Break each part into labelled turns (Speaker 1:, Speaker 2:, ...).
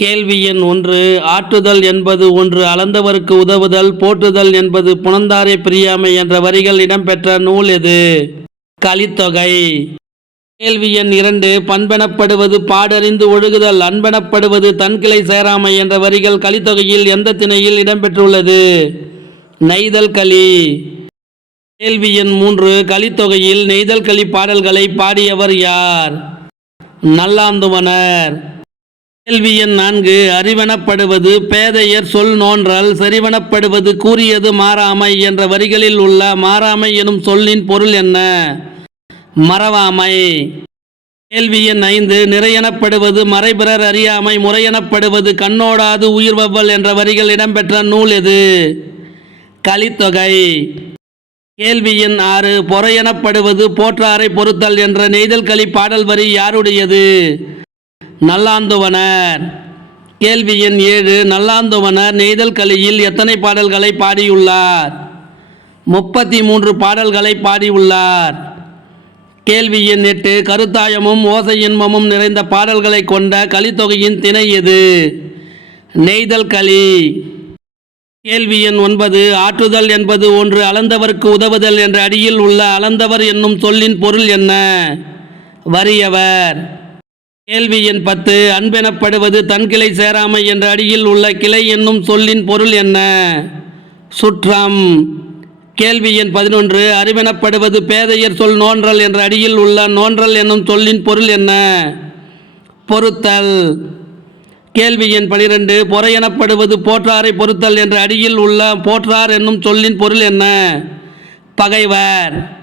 Speaker 1: கேள்வி எண் ஒன்று ஆற்றுதல் என்பது ஒன்று அளந்தவருக்கு உதவுதல் போற்றுதல் என்பது புனந்தாரை பிரியாமை என்ற வரிகள் இடம்பெற்ற நூல் எது? கலித்தொகை கேள்வி எண் இரண்டு பண்பெனப்படுவது பாடறிந்து ஒழுகுதல் அன்பெனப்படுவது தன்கிளை சேராமை என்ற வரிகள் கலித்தொகையில் எந்த திணையில் இடம்பெற்றுள்ளது? நெய்தல் களி. கேள்வி எண் மூன்று கலித்தொகையில் நெய்தல் களி பாடல்களை பாடியவர் யார்? நல்லாந்துவனர் கேள்வி எண் நான்கு அறிவெனப்படுவது பேதையர் சொல் நோன்றல் செறிவெனப்படுவது கூறியது மாறாமை என்ற வரிகளில் உள்ள மாறாமை எனும் சொல்லின் பொருள் என்ன? மறவாமை. கேள்வி எண் ஐந்து நிறையெனப்படுவது மறைபிறர் அறியாமை முறையெனப்படுவது கண்ணோடாது உயிர்வவ்வல் என்ற வரிகள் இடம்பெற்ற நூல் எது? கலித்தொகை. கேள்வி எண் ஆறு பொறையெனப்படுவது போற்றாரை பொறுத்தல் என்ற நெய்தல் களி பாடல் வரி யாருடையது? நல்லாந்துவனர். கேள்வி எண் ஏழு நல்லாந்துவனர். நெய்தல் களியில் எத்தனை பாடல்களை பாடியுள்ளார்? முப்பத்தி மூன்று பாடல்களை பாடியுள்ளார். கேள்வி எண் எட்டு கருத்தாயமும் ஓசை இன்பமும் நிறைந்த பாடல்களை கொண்ட கலித்தொகையின் திணை எது? நெய்தல் களி கேள்வி எண் ஒன்பது ஆற்றுதல் என்பது ஒன்று அளந்தவருக்கு உதவுதல் என்ற அடியில் உள்ள அளந்தவர் என்னும் சொல்லின் பொருள் என்ன? வறியவர். கேள்வி எண் பத்து அன்பெனப்படுவது தன்கிளை சேராமை என்ற அடியில் உள்ள கிளை என்னும் சொல்லின் பொருள் என்ன? சுற்றம். கேள்வி எண் பதினொன்று அறிவெனப்படுவது பேதையர் சொல் நோன்றல் என்ற அடியில் உள்ள நோன்றல் என்னும் சொல்லின் பொருள் என்ன? பொருத்தல். கேள்வி எண் பனிரெண்டு பொறையெனப்படுவது போற்றாரை பொருத்தல் என்ற அடியில் உள்ள போற்றார் என்னும் சொல்லின் பொருள் என்ன? பகைவர்.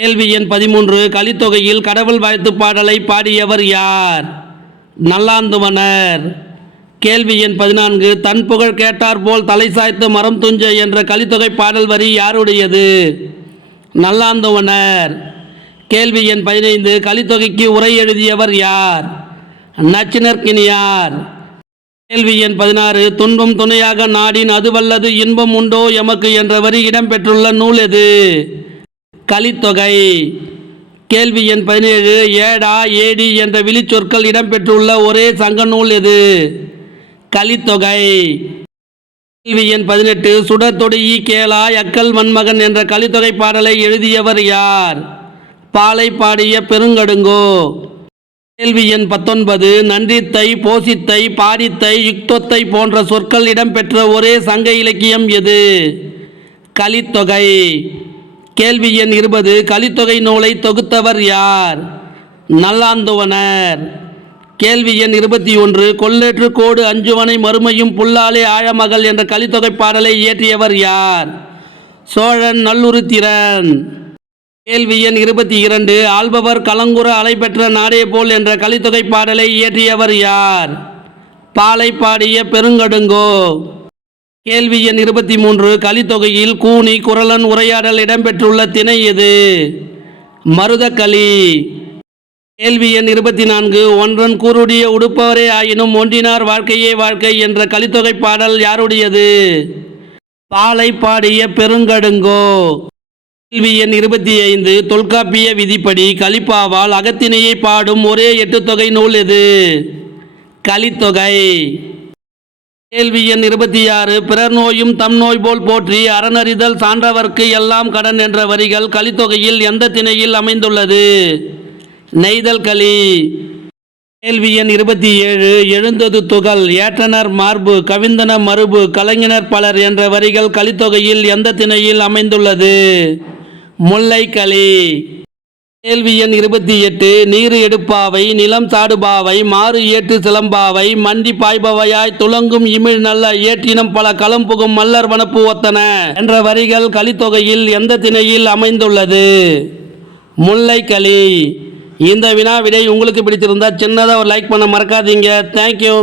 Speaker 1: கேள்வி எண் பதிமூன்று. கலித்தொகையில் கடவுள் வாழ்த்து பாடலை பாடியவர் யார்? நல்லாந்துவனர் கேள்வி எண் பதினான்கு. தன் புகழ் கேட்டார் போல் தலை சாய்த்து மரம் துஞ்ச என்ற கலித்தொகை பாடல் வரி யாருடையது? நல்லாந்துவனர் கேள்வி எண் பதினைந்து. கலித்தொகைக்கு உரை எழுதியவர் யார்? நச்சினர்கினியார் கேள்வி எண் பதினாறு. துன்பம் துணையாக நாடின் அதுவல்லது இன்பம் உண்டோ எமக்கு என்ற வரி இடம்பெற்றுள்ள நூல் எது? கலித்தொகை. கேள்வி எண் பதினேழு ஏடா ஏடி என்ற விழிச்சொற்கள் இடம்பெற்றுள்ள ஒரே சங்க நூல் எது? கலித்தொகை. கேள்வி எண் பதினெட்டு சுடத்தொடி கேளா அக்கல் மண்மகன் என்ற கலித்தொகை பாடலை எழுதியவர் யார்? பாலை பாடிய பெருங்கடுங்கோ. கேள்வி எண் பத்தொன்பது நன்றித்தை போசித்தை பாடித்தை யுக்தொத்தை போன்ற சொற்கள் இடம்பெற்ற ஒரே சங்க இலக்கியம் எது? கலித்தொகை. கேள்வி எண் இருபது கலித்தொகை நூலை தொகுத்தவர் யார்? நல்லாந்துவனர். கேள்வி எண் இருபத்தி ஒன்று கொள்ளேற்று கோடு அஞ்சுவனை மறுமையும் புல்லாலே ஆழமகள் என்ற கலித்தொகை பாடலை இயற்றியவர் யார்? சோழன் நல்லுருத்திரன். கேள்வி எண் இருபத்தி இரண்டு ஆள்பவர் கலங்குற அலைபெற்ற நாடே போல் என்ற கலித்தொகை பாடலை இயற்றியவர் யார்? பாலை பாடிய பெருங்கடுங்கோ. கேள்வி எண் இருபத்தி மூன்று. கலித்தொகையில் கூனி குரலன் உரையாடல் இடம்பெற்றுள்ள திணை எது? மருதக்களி. கேள்வி எண் இருபத்தி நான்கு. ஒன்றன் கூருடைய உடுப்பவரே ஆயினும் ஒன்றினார் வாழ்க்கையே வாழ்க்கை என்ற கலித்தொகை பாடல் யாருடையது? பாலை பாடிய பெருங்கடுங்கோ. கேள்வி எண் இருபத்தி ஐந்து. தொல்காப்பிய விதிப்படி கலிப்பாவால் அகத்தினையை பாடும் ஒரே எட்டுத்தொகை நூல் எது? கலித்தொகை. கேள்வி எண் இருபத்தி ஆறு. பிறர் நோயும் தம் நோய் போல் போற்றி அறனறிதல் சான்றவர்க்கு எல்லாம் கடன் என்ற வரிகள் கலித்தொகையில் எந்த திணையில் அமைந்துள்ளது? நெய்தல் களி. கேள்வி எண் இருபத்தி ஏழு. எழுந்தது துகள் ஏற்றனர் மார்பு கவிந்தன மறுபு கலைஞனர் பலர் என்ற வரிகள் கலித்தொகையில் எந்த திணையில் அமைந்துள்ளது? முல்லை களி கேள்வி எண் இருபத்தி எட்டு நீர் எடுப்பாவை நிலம் சாடுபாவை மாறு ஏற்று சிலம்பாவை மண்டி பாய்பவையாய் துலங்கும் இமிழ் நல்ல ஏற்றினம் பல களம் புகும் மல்லர் வனப்பு ஒத்தன என்ற வரிகள் கலித்தொகையில் எந்த திணையில் அமைந்துள்ளது? முல்லை களி. இந்த வினா விடை உங்களுக்கு பிடிச்சிருந்தா சின்னதாக ஒரு லைக் பண்ண மறக்காதீங்க. தேங்க்யூ